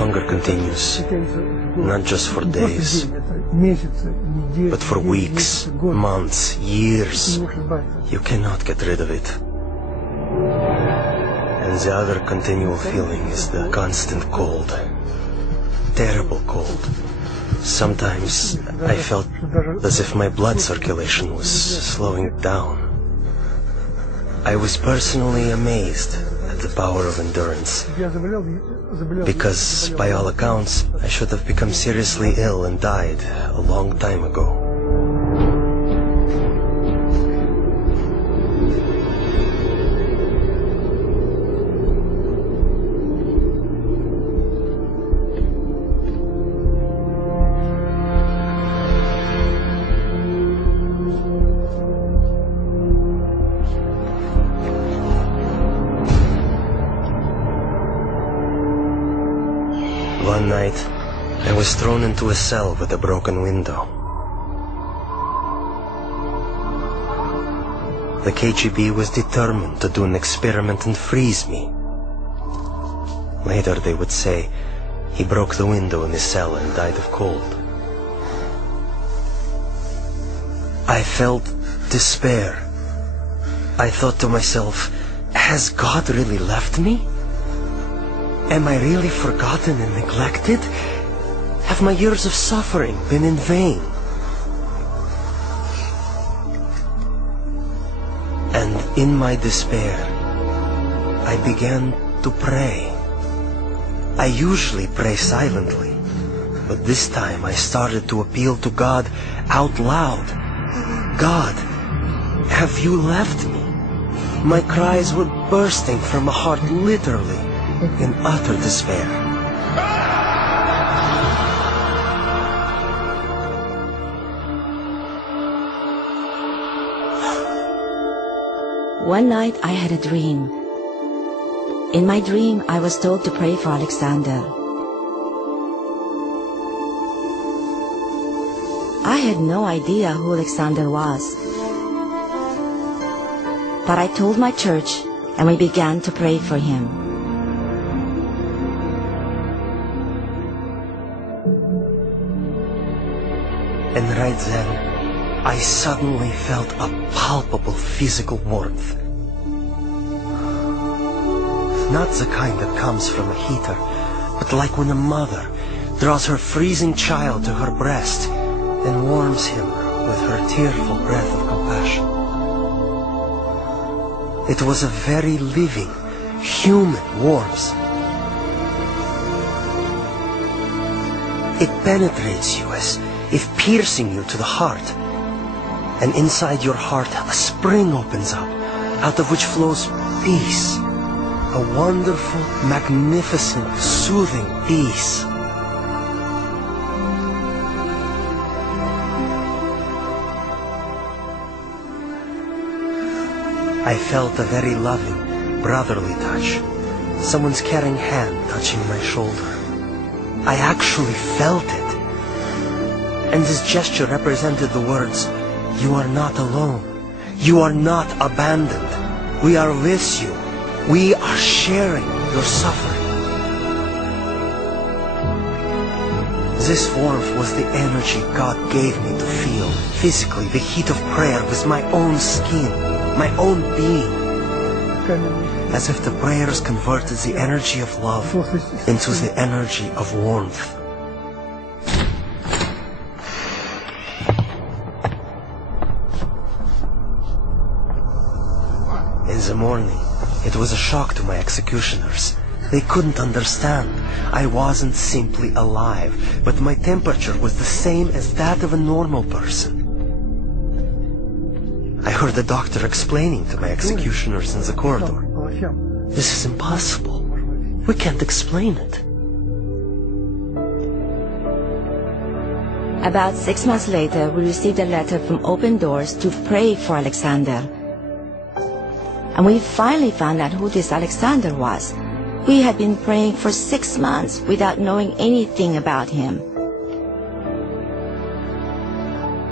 Hunger continues, not just for days, but for weeks, months, years. You cannot get rid of it. And the other continual feeling is the constant cold, terrible cold. Sometimes I felt as if my blood circulation was slowing down. I was personally amazed at the power of endurance, because by all accounts I should have become seriously ill and died a long time ago. One night, I was thrown into a cell with a broken window. The KGB was determined to do an experiment and freeze me. Later they would say he broke the window in his cell and died of cold. I felt despair. I thought to myself, has God really left me? Am I really forgotten and neglected? Have my years of suffering been in vain? And in my despair, I began to pray. I usually pray silently, but this time I started to appeal to God out loud. God, have you left me? My cries were bursting from a heart literally in utter despair. One night I had a dream. In my dream I was told to pray for Alexander. I had no idea who Alexander was. But I told my church and we began to pray for him. And right then, I suddenly felt a palpable physical warmth. Not the kind that comes from a heater, but like when a mother draws her freezing child to her breast and warms him with her tearful breath of compassion. It was a very living, human warmth. It penetrates you as if piercing you to the heart. And inside your heart, a spring opens up, out of which flows peace. A wonderful, magnificent, soothing peace. I felt a very loving, brotherly touch. Someone's caring hand touching my shoulder. I actually felt it. And this gesture represented the words, "You are not alone. You are not abandoned. We are with you. We are sharing your suffering." This warmth was the energy God gave me to feel physically the heat of prayer with my own skin, my own being. As if the prayers converted the energy of love into the energy of warmth. In the morning, it was a shock to my executioners. They couldn't understand. I wasn't simply alive, but my temperature was the same as that of a normal person. I heard the doctor explaining to my executioners in the corridor, "This is impossible. We can't explain it." About 6 months later, we received a letter from Open Doors to pray for Alexander. And we finally found out who this Alexander was. We had been praying for 6 months without knowing anything about him.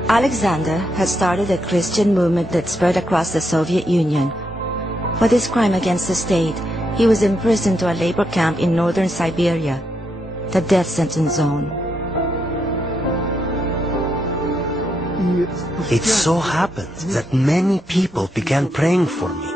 Alexander had started a Christian movement that spread across the Soviet Union. For this crime against the state, he was imprisoned to a labor camp in northern Siberia, the death sentence zone. It so happened that many people began praying for me.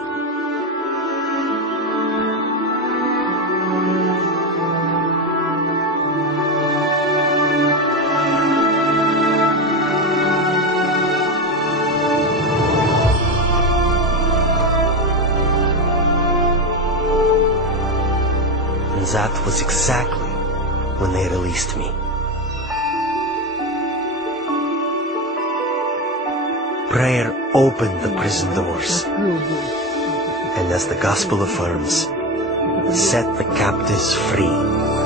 And that was exactly when they released me. Prayer opened the prison doors, and as the gospel affirms, set the captives free.